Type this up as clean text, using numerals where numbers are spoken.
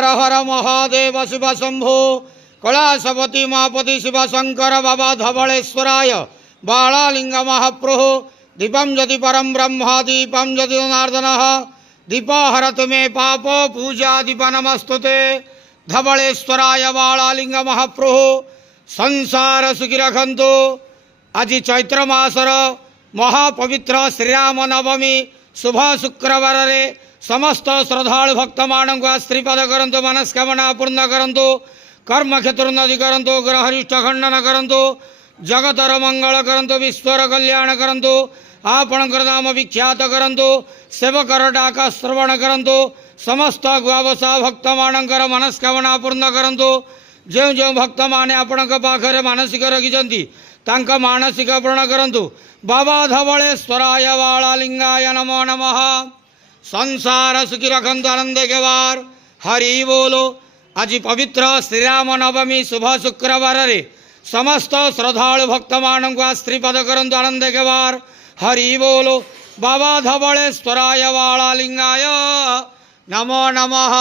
हर हर महादेव शिव शंभो कैलासपति महापति शिव शंकर बाबा धवलेश्वराय बालालिंग महाप्रभु दीपम ज्योति परम ब्रह्म दीपम ज्योति जनार्दन दीपहरत मे पाप पूजा दीप नमस्तुते धवलेश्वराय बालालिंग महाप्रभु संसार सुखी रखंतु। आज चैत्र मासर महापवित्र श्रीराम नवमी शुभ शुक्रवार रे समस्त श्रद्धालु भक्त मानक श्रीपद करंतु मनस्कामना पूर्ण करंतु कर्म क्षेत्रोन्नति करंतु ग्रहरिष्ठ खंडन करंतु जगतर मंगल करंतु विश्वर कल्याण करंतु आपणकर नाम विख्यात करंतु सेवकर डाका श्रवण करंतु समस्त गुआवसा भक्त मानकर मनस्कामना पूर्ण करंतु। जो जो भक्त माने आपणक पाखरे मानसिक रखिछंती तांका मानसिक पूर्ण करंतु। बाबा धवलेश्वराय बालालिंगाय नमो नमः। संसार सुखी रखंतु आनंद के बार हरि बोलो। आज पवित्र श्रीराम नवमी शुभ शुक्रवार रे समस्त श्रद्धालु भक्त मानक श्रीपद करंतु आनंद के बार हरि बोलो। बाबा धवलेश्वराय बालालिंगाय नमो नमः।